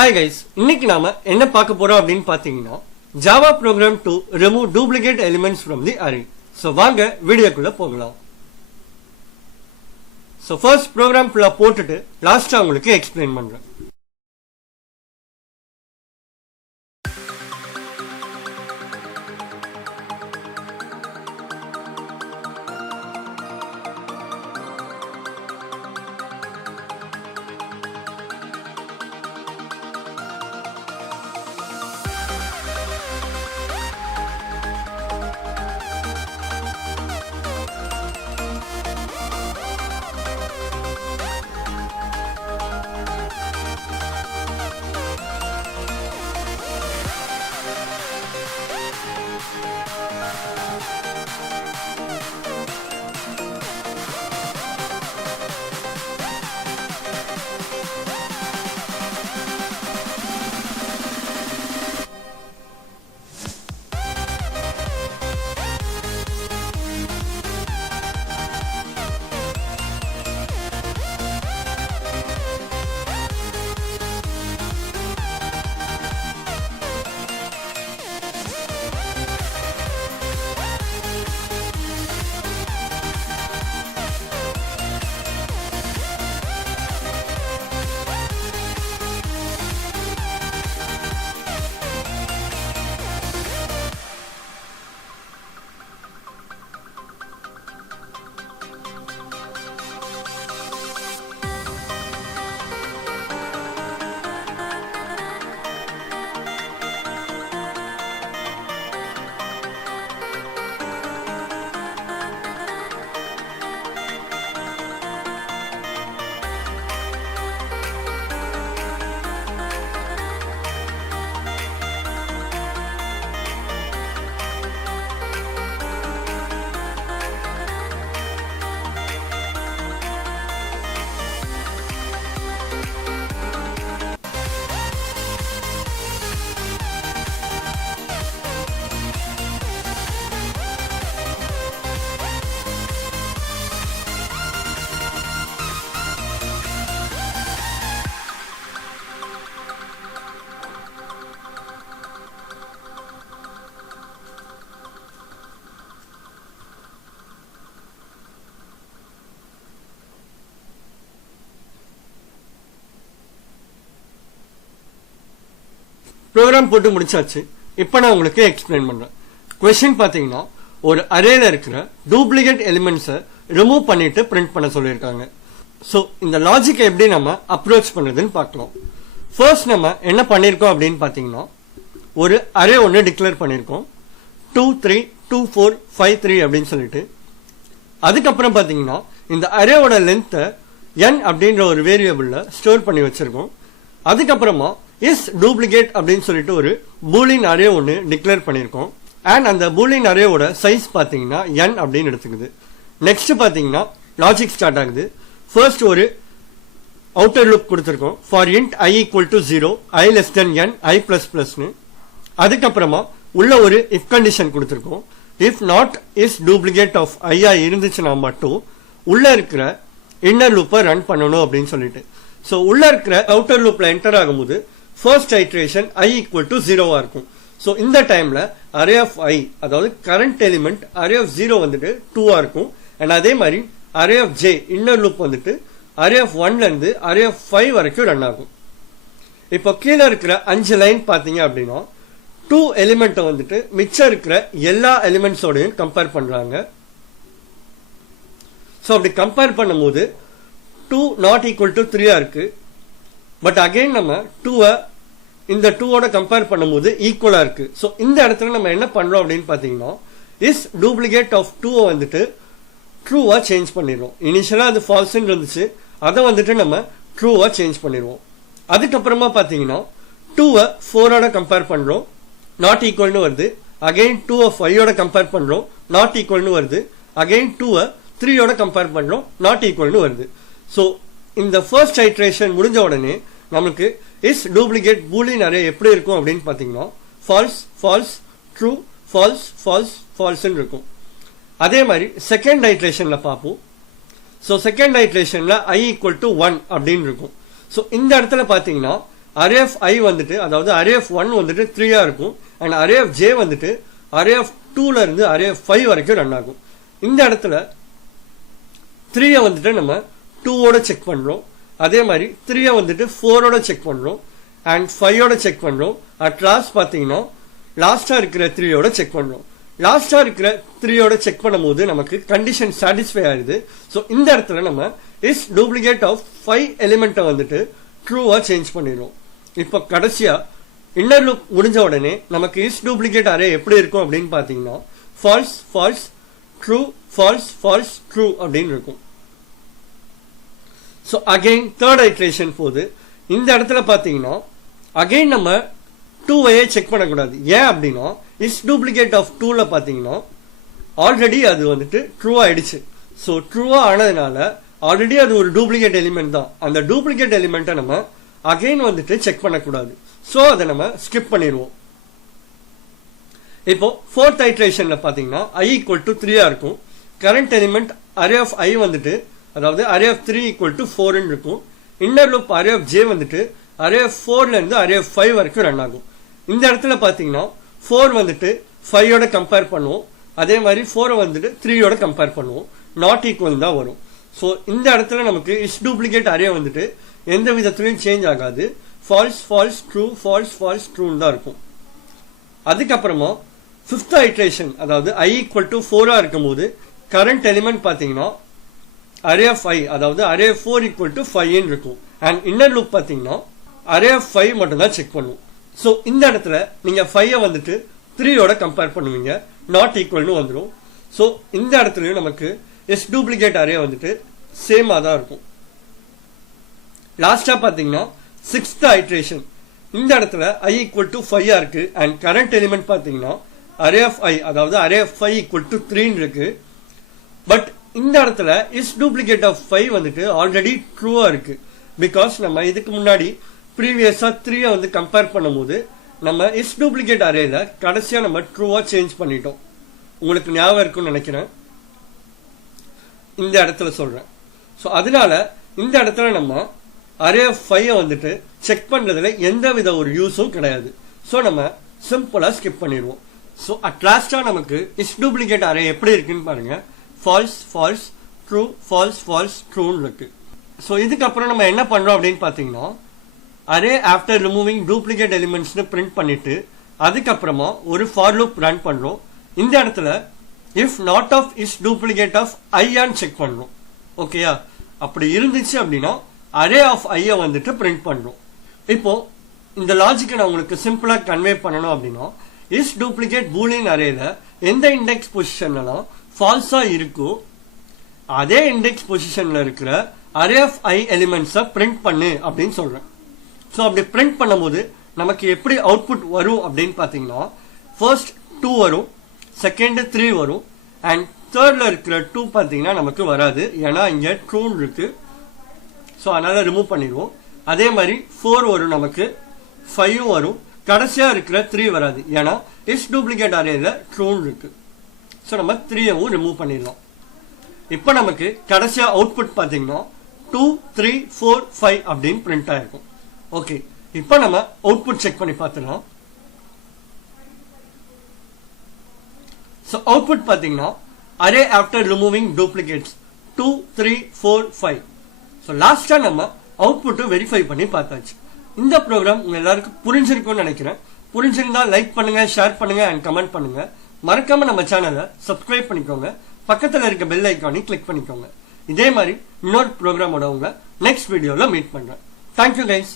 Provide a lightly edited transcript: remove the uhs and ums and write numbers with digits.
Hi guys, இன்னைக்கு நாம என்ன பார்க்க போறோம் அப்படினு பாத்தீங்கன்னா Java program to remove duplicate elements from the array. So வாங்க வீடியோக்குள்ள போகலாம். So first program full போட்டுட்டு லாஸ்டா உங்களுக்கு எக்ஸ்பிளைன் பண்றேன். ப்ரோக்ராம் போட்டு முடிச்சாச்சு. இப்போ நான் உங்களுக்கு எக்ஸ்பிளைன் பண்றேன். क्वेश्चन பாத்தீங்கன்னா ஒரு அரேல இருக்கிற டூப்ளிகேட் எலிமெண்ட்ஸை ரிமூவ் பண்ணிட்டு பிரிண்ட் பண்ண சொல்லியிருக்காங்க. ஸோ இந்த லாஜிக்கை எப்படி நம்ம அப்ரோச் பண்றதுன்னு பார்க்கலாம். ஃபர்ஸ்ட் நம்ம என்ன பண்ணிருக்கோம் அப்படின்னு பாத்தீங்கன்னா ஒரு அரே ஒன்று டிக்ளேர் பண்ணிருக்கோம் 2 3 2 4 5 3 அப்படின்னு சொல்லிட்டு. அதுக்கப்புறம் பாத்தீங்கன்னா இந்த அரேவோட லென்த்தை n அப்படின்ற ஒரு வேரியபிள்ல ஸ்டோர் பண்ணி வச்சிருக்கோம். அதுக்கப்புறமா இஸ் டூப்ளிகேட் அப்படின்னு சொல்லிட்டு ஒரு பூலியன் அரே ஒன்று டிக்ளேர் பண்ணியிருக்கோம். அண்ட் அந்த பூலியன் அரேவோட சைஸ் பார்த்தீங்கன்னா n அப்படின்னு எடுத்துக்குது. நெக்ஸ்ட் பார்த்தீங்கன்னா லாஜிக் ஸ்டார்ட் ஆகுது. ஃபர்ஸ்ட் ஒரு அவுட்டர் லுக் கொடுத்துருக்கோம் for int i equal to 0 i less than n i plus பிளஸ்னு. அதுக்கப்புறமா உள்ள ஒரு இஃப் கண்டிஷன் கொடுத்துருக்கோம். If not is duplicate of i இருந்துச்சுன்னா மட்டும் உள்ள இருக்கிற இன்னர் லூப்பை ரன் பண்ணணும் அப்படின்னு சொல்லிட்டு. ஸோ உள்ள இருக்கிற அவுட்டர் லூப்ல என்டர் ஆகும்போது first iteration i equal to 0 இருக்கும். ஸோ இந்த டைம்ல அரே ஆஃப் i அதாவது கரண்ட் எலிமெண்ட் அரே ஆஃப் 0 வந்துட்டு 2 இருக்கும். அண்ட் அதே மாதிரி array of j inner loop வந்துட்டு அரே ஆஃப் 1ல இருந்து அரே ஆஃப் 5 வரைக்கும் ரன் ஆகும். இப்போ கீழே இருக்கிற 5 லைன் பாத்தீங்க அப்படின்னா 2 எலிமெண்ட் வந்துட்டு மிச்சம் இருக்கிற எல்லா எலிமெண்ட்ஸோடையும் கம்பேர் பண்றாங்க. ஸோ அப்படி கம்பேர் பண்ணும்போது 2 நாட் ஈக்குவல் டு 3 இருக்கு. பட் அகைன் நம்ம 2 இந்த 2 கம்பேர் பண்ணும்போது ஈக்குவலா இருக்கு. ஸோ இந்த இடத்துல நம்ம என்ன பண்றோம் அப்படின்னு பாத்தீங்கன்னா இஸ் டூப்ளிகேட் ஆஃப் 2 வந்துட்டு ட்ரூவா சேஞ்ச் பண்ணிடுவோம். இனிஷியலா அது ஃபால்ஸ்ன்னு இருந்துச்சு, அதை வந்துட்டு நம்ம ட்ரூவா சேஞ்ச் பண்ணிடுவோம். அதுக்கப்புறமா பாத்தீங்கன்னா 2 4 கம்பேர் பண்றோம், நாட் ஈக்குவல்னு வருது. அகைன் 2 5 கம்பேர் பண்றோம், நாட் ஈக்குவல்னு வருது. அகைன் 2 3 கம்பேர் பண்றோம், நாட் ஈக்குவல்னு வருது. ஸோ இந்த ஃபர்ஸ்ட் ஐட்ரேஷன் முடிஞ்ச உடனே நமக்கு இஸ் டூப்ளிகேட் பூலியன் அரே எப்படி இருக்கும் அப்படின்னு பாத்தீங்கன்னா false false true false false ஃபால்ஸ்ன்னு இருக்கும். அதே மாதிரி செகண்ட் ஐட்ரேஷன்ல பார்ப்போம். ஸோ செகண்ட் ஐட்ரேஷன்ல i ஈக்குவல் டு 1 அப்படின்னு இருக்கும். ஸோ இந்த இடத்துல பாத்தீங்கன்னா அரே ஆஃப் ஐ வந்துட்டு அதாவது அரே ஆஃப் 1 வந்துட்டு 3 இருக்கும் அண்ட் அரே ஆஃப் ஜே வந்துட்டு அரே ஆஃப் 2ல இருந்து அரே ஆஃப் 5 வரைக்கும் ரன் ஆகும். இந்த இடத்துல 3 வந்துட்டு நம்ம 2ஓட செக் பண்றோம். அதே மாதிரி 3 வந்துட்டு 4ஓட செக் பண்றோம் அண்ட் 5ஓட செக் பண்றோம். அட் லாஸ்ட் பாத்தீங்கன்னா லாஸ்டா இருக்கிற 3ஓட செக் பண்றோம். லாஸ்டா இருக்கிற 3ஓட செக் பண்ணும்போது நமக்கு கண்டிஷன் சாட்டிஸ்ஃபை ஆகுது. ஸோ இந்த இடத்துல நம்ம இஸ் டூப்ளிகேட் ஆஃப் 5 எலிமெண்ட்டை வந்துட்டு ட்ரூவா சேஞ்ச் பண்ணிடுவோம். இப்போ கடைசியா இன்னர் லூப் முடிஞ்ச உடனே நமக்கு இஸ் டூப்ளிகேட் அரே எப்படி இருக்கும் அப்படின்னு பாத்தீங்கன்னா false false true false false true அப்படின்னு இருக்கும். ஸோ அகைன் தேர்ட் ஐட்ரேஷன் போது இந்த இடத்துல பாத்தீங்கன்னா அகைன் நம்ம 2வையே செக் பண்ணக்கூடாது. ஏன் அப்படின்னா இஸ் டூப்ளிகேட் ஆஃப் 2ல பாத்தீங்கன்னா ஆல்ரெடி அது வந்துட்டு ட்ரூவா ஆயிடுச்சு. ஸோ ட்ரூவா ஆனதுனால ஆல்ரெடி அது ஒரு டூப்ளிகேட் எலிமெண்ட் தான். அந்த டூப்ளிகேட் எலிமெண்ட்டை நம்ம அகைன் வந்துட்டு செக் பண்ணக்கூடாது. ஸோ அதை நம்ம ஸ்கிப் பண்ணிடுவோம். இப்போ ஃபோர்த் ஐட்ரேஷன்ல பாத்தீங்கன்னா i ஈக்குவல் டு 3 இருக்கும். Current element array of i வந்துட்டு அதாவது அரே ஆஃப் 3 ஈக்குவல் டு 4 இருக்கும். Inner loop array of j வந்துட்டு அரே ஆஃப் 4ல இருந்து அரே ஆஃப் 5 வரைக்கும் ரன் ஆகும். இந்த இடத்துல பாத்தீங்கன்னா 4 வந்துட்டு 5ஓட கம்பேர் பண்ணுவோம். அதே மாதிரி 4 வந்துட்டு 3ஓட கம்பேர் பண்ணுவோம். நாட் ஈக்குவல் தான் வரும். ஸோ இந்த இடத்துல நமக்கு இஸ் டூப்ளிகேட் அரே வந்துட்டு எந்த விதத்திலையும் சேஞ்ச் ஆகாது. False false true false false ட்ரூன்னு தான் இருக்கும். அதுக்கப்புறமா ஃபிஃப்த் ஐட்ரேஷன் அதாவது i ஈக்குவல் டு 4 இருக்கும் போது கரண்ட் எலிமெண்ட் பாத்தீங்கன்னா அரே ஆஃப் 5 அதாவது அரே 4 ஈக்குவல் டு 5 இருக்கும். அண்ட் இன்னர் லூப் பாத்தீங்கன்னா அரே ஆஃப் 5 மட்டும் தான் செக் பண்ணுவோம். ஸோ இந்த இடத்துல நீங்க 5 வந்துட்டு 3ஓட கம்பேர் பண்ணுவீங்க. நாட் ஈக்குவல்னு வந்துடும். ஸோ இந்த இடத்துலயும் நமக்கு எஸ் டூப்ளிகேட் அரே வந்துட்டு சேமா தான் இருக்கும். லாஸ்டா பாத்தீங்கன்னா சிக்ஸ்த் ஐட்ரேஷன் இந்த இடத்துல i ஈக்குவல் டு 5 இருக்கு அண்ட் கரண்ட் எலிமெண்ட் பாத்தீங்கன்னா அரே ஆஃப் i அதாவது அரே ஆஃப் 5 ஈக்குவல் டு 3 இருக்கு. பட் இந்த இடத்துல இஸ் டூப்ளிகேட் ஆஃப் 5 வந்துட்டு ஆல்ரெடி ட்ரூவா இருக்கு. பிகாஸ் நம்ம இதுக்கு முன்னாடி ப்ரீவியஸா 3 வந்து கம்பேர் பண்ணும்போது நம்ம இஸ் டூப்ளிகேட் அரேல கடைசியா நம்ம ட்ரூவா சேஞ்ச் பண்ணிட்டோம். உங்களுக்கு ஞாபகம் இருக்கும்னு நினைக்கிறேன். இந்த இடத்துல சொல்றேன். ஸோ அதனால இந்த இடத்துல நம்ம அரே ஆஃப் 5 வந்துட்டு செக் பண்றதுல எந்த வித ஒரு யூஸும் கிடையாது. ஸோ நம்ம சிம்பிளா ஸ்கிப் பண்ணிடுவோம். ஸோ அட் லாஸ்டா நமக்கு இஸ் டூப்ளிகேட் அரே எப்படி இருக்குன்னு பாருங்க. False false true false false ட்ரூன்னு இருக்கு. ஸோ இதுக்கப்புறம் நம்ம என்ன பண்றோம் அப்படின்னு பாத்தீங்கன்னா அரே ஆஃப்டர் ரிமூவிங் டூப்ளிகேட் எலிமெண்ட்ஸ்னு பிரிண்ட் பண்ணிட்டு அதுக்கப்புறமா ஒரு ஃபார் லூப் ரன் பண்றோம். இந்த இடத்துல if not of is duplicate of ஐயான்னு செக் பண்றோம். ஓகேயா? அப்படி இருந்துச்சு அப்படின்னா அரே ஆஃப் ஐய வந்துட்டு பிரிண்ட் பண்றோம். இப்போ இந்த லாஜிக்கை நான் உங்களுக்கு சிம்பிளா கன்வே பண்ணணும் அப்படின்னா இஸ் டூப்ளிகேட் பூலியன் அரேல எந்த இண்டெக்ஸ் பொசிஷன்லாம் ஃபால்ஸா இருக்கோ அதே இண்டெக்ஸ் பொசிஷன்ல இருக்கிற அரே ஆஃப் ஐ எலிமெண்ட்ஸை பிரிண்ட் பண்ணு அப்படின்னு சொல்றேன். ஸோ அப்படி பிரிண்ட் பண்ணும்போது நமக்கு எப்படி அவுட்புட் வரும் அப்படின்னு பாத்தீங்கன்னா ஃபர்ஸ்ட் 2 வரும், செகண்ட் 3 வரும் அண்ட் தேர்ட்ல இருக்கிற 2 பாத்தீங்கன்னா நமக்கு வராது. ஏன்னா இங்க ட்ரூ இருக்கு. ஸோ அதனால ரிமூவ் பண்ணிடுவோம். அதே மாதிரி 4 வரும், நமக்கு 5 வரும், கடைசியா இருக்கிற 3 வராது. ஏன்னா இஸ் டூப்ளிகேட் அரேல ட்ரூ இருக்கு. ஸோ நம்ம 3வும் ரிமூவ் பண்ணிடலாம். இப்போ நமக்கு கடைசியா அவுட்புட் பாத்தீங்கன்னா 2 3 4 5 அப்படின்னு பிரிண்ட் ஆயிருக்கும். ஓகே, இப்போ நம்ம அவுட்புட் செக் பண்ணி பார்த்துக்கலாம். ஸோ அவுட்புட் பாத்தீங்கன்னா array after removing duplicates 2 3 4 5. So லாஸ்டா நம்ம அவுட்புட் வெரிஃபை பண்ணி பார்த்தாச்சு. இந்த ப்ரோக்ராம் உங்க எல்லாருக்கும் புரிஞ்சிருக்கும்னு நினைக்கிறேன். புரிஞ்சிருந்தா லைக் பண்ணுங்க, ஷேர் பண்ணுங்க அண்ட் கமெண்ட் பண்ணுங்க. மறக்காம நம்ம சேனலை சப்ஸ்கிரைப் பண்ணிக்கோங்க. பக்கத்துல இருக்க பெல் ஐக்கானை கிளிக் பண்ணிக்கோங்க. இதே மாதிரி இன்னொரு ப்ரோக்ராமோட உங்களை நெக்ஸ்ட் வீடியோல மீட் பண்றேன். Thank you guys.